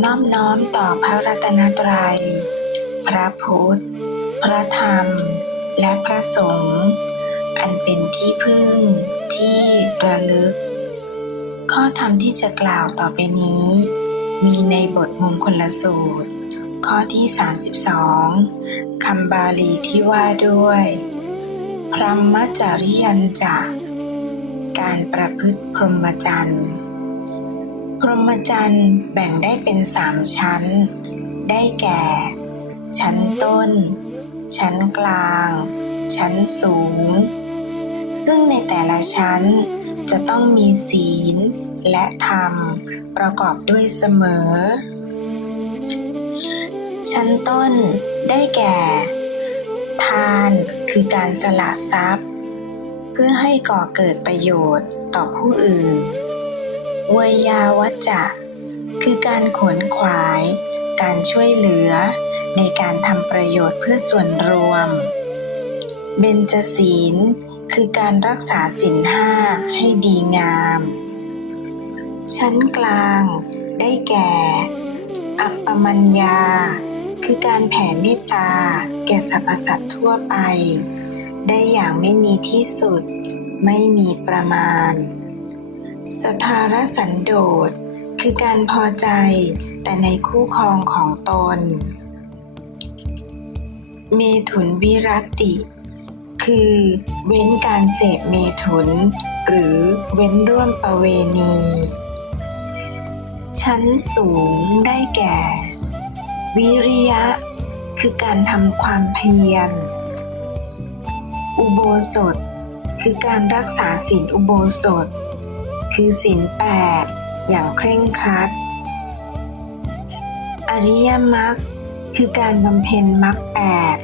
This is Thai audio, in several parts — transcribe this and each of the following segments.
อนอบน้อมต่อพระรัตนตรัย พระพุทธ พระธรรม และพระสงฆ์ อันเป็นที่พึ่งที่ระลึก ข้อธรรมที่จะกล่าวต่อไปนี้ มีในบทมงคลสูตร ข้อที่ 32 คำบาลีที่ว่าด้วย พรหมจริยันจะ การประพฤติพรหมจรรย์ พรหมจรรย์แบ่งได้เป็นสามชั้น ได้แก่ ชั้นต้น ชั้นกลาง ชั้นสูง ซึ่งในแต่ละชั้นจะต้องมีศีลและธรรมประกอบด้วยเสมอ ชั้นต้นได้แก่ ทานคือการสละทรัพย์ เพื่อให้ก่อเกิดประโยชน์ต่อผู้อื่น วยาวัจจะคือการขวนขวาย การช่วยเหลือ ในการทำประโยชน์เพื่อส่วนรวม เบญจศีล คือการรักษาศีลห้าให้ดีงาม ชั้นกลางได้แก่ อัปปมัญญา คือการแผ่เมตตา แก่สรรพสัตว์ทั่วไป ได้อย่างไม่มีที่สุด ไม่มีประมาณ สทารสันโดษ คือการพอใจแต่ในคู่ครองของตน เมถุนวิรัตติ คือเว้นการเสพเมถุน หรือเว้นร่วมประเวณี ชั้นสูงได้แก่ วิริยะ คือการทำความเพียร อุโบสถ คือการรักษาศีลอุโบสถ คือศีลแปดอย่างเคร่งครัด อริยมรรคคือการบำเพ็ญมรรคแปด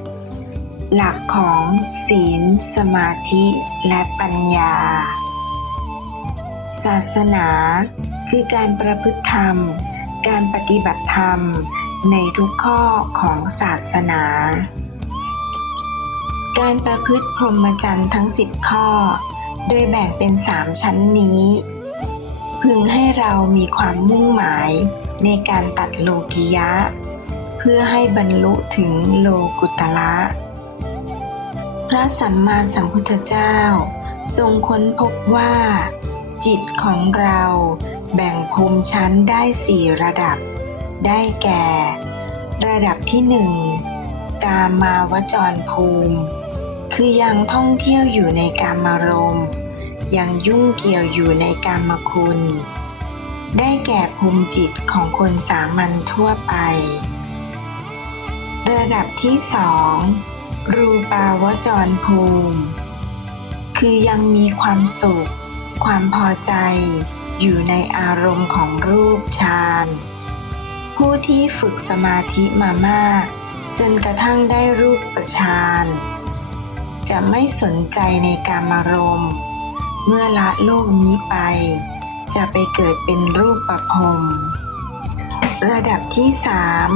หลักของศีล สมาธิและปัญญา ศาสนาคือการประพฤติธรรม การปฏิบัติธรรมในทุกข้อของศาสนา การประพฤติพรหมจรรย์ทั้ง 10 ข้อ โดยแบ่งเป็น 3 ชั้นนี้ พึงให้เรามีความมุ่งหมายในการตัดโลกิยะ เพื่อให้บรรลุถึงโลกุตละพระสัมมาสัมพุทธเจ้า ทรงค้นพบว่า จิตของเราแบ่งภูมิชั้นได้สี่ระดับ ได้แก่ ระดับที่หนึ่งกามาวจรภูมิ คือยังท่องเที่ยวอยู่ในกามารมณ์ยังยุ่งเกี่ยวอยู่ในกามคุณ ได้แก่ภูมิจิตของคนสามัญทั่วไป ระดับที่สองรูปาวจรภูมิ คือยังมีความสุข ความพอใจ อยู่ในอารมณ์ของรูปฌานผู้ที่ฝึกสมาธิมามาก จนกระทั่งได้รูปประฌาน จะไม่สนใจในการมารมณ์ เมื่อละโลกนี้ไป จะไปเกิดเป็นรูปประพรมระดับที่สาม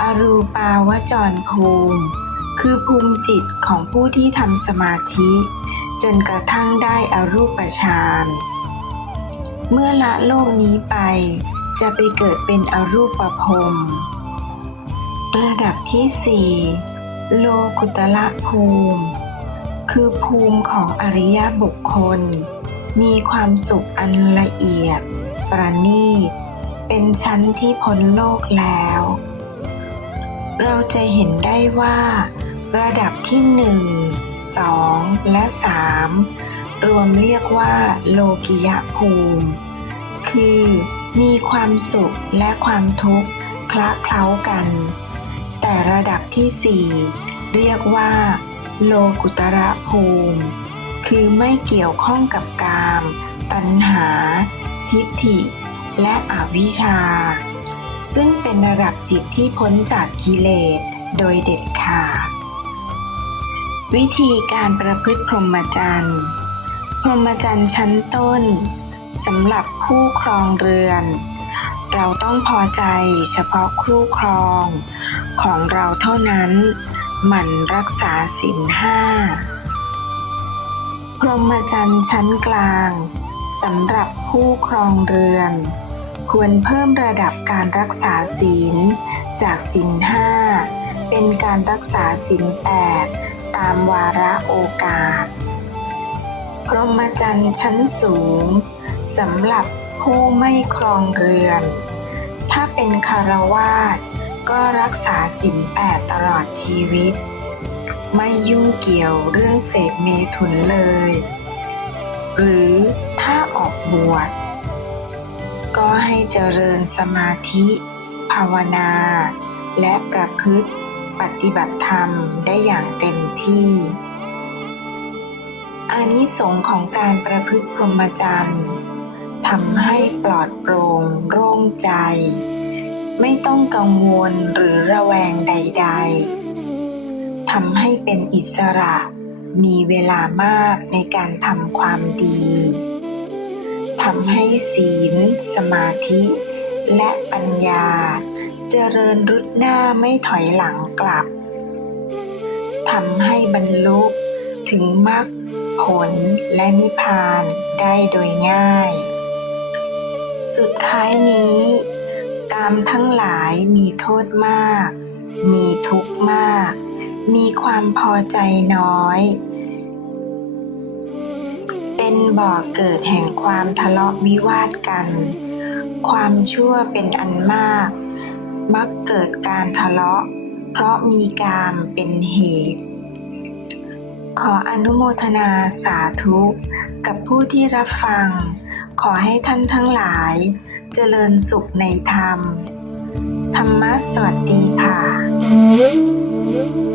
อรูปาวจรภูมิ คือภูมิจิตของผู้ที่ทำสมาธิ จนกระทั่งได้อรูปฌานเมื่อละโลกนี้ไป จะไปเกิดเป็นอรูปประพรมระดับที่สี่โลกุตละภูมิ คือภูมิของอริยบุคคล มีความสุขอันละเอียด ประณีต เป็นชั้นที่พ้นโลกแล้ว เราจะเห็นได้ว่า ระดับที่หนึ่งสองและสามรวมเรียกว่าโลกิยภูมิ คือมีความสุขและความทุกข์คละเคล้ากัน แต่ระดับที่สี่เรียกว่า โลกุตระภูมิ คือไม่เกี่ยวข้องกับกาม ตัณหา ทิฏฐิ และอวิชชา ซึ่งเป็นระดับจิตที่พ้นจากกิเลสโดยเด็ดขาด วิธีการประพฤติพรหมจรรย์ พรหมจรรย์ชั้นต้นสำหรับผู้ครองเรือน เราต้องพอใจเฉพาะคู่ครองของเราเท่านั้น หมั่นรักษาศีลห้าพรหมจรรย์ชั้นกลางสำหรับผู้ครองเรือน ควรเพิ่มระดับการรักษาศีล จากศีลห้าเป็นการรักษาศีลแปดตามวาระโอกาส พรหมจรรย์ชั้นสูงสำหรับผู้ไม่ครองเรือน ถ้าเป็นคารวาส ก็รักษาศีลแปดตลอดชีวิต ไม่ยุ่งเกี่ยวเรื่องเสพเมถุนเลย หรือถ้าออกบวชก็ให้เจริญสมาธิ ภาวนา และประพฤติปฏิบัติธรรมได้อย่างเต็มที่อานิสงส์ของการประพฤติพรหมจรรย์ทำให้ปลอดโปร่งโล่งใจ ไม่ต้องกังวลหรือระแวงใด ๆทำให้เป็นอิสระ มีเวลามากในการทำความดีทำให้ศีล สมาธิ และปัญญา เจริญรุดหน้าไม่ถอยหลังกลับทำให้บรรลุถึงมรรคผลและนิพพานได้โดยง่าย สุดท้ายนี้ามทั้งหลายมีโทษมาก มีทุกข์มาก มีความพอใจน้อย เป็นบ่อเกิดแห่งความทะเลาะวิวาทกัน ความชั่วเป็นอันมาก มักเกิดการทะเลาะ เพราะมีกามเป็นเหตุ ขออนุโมทนาสาธุกับผู้ที่รับฟัง ขอให้ท่านทั้งหลาย เจริญสุขในธรรม ธรรมะสวัสดีค่ะ Thank you.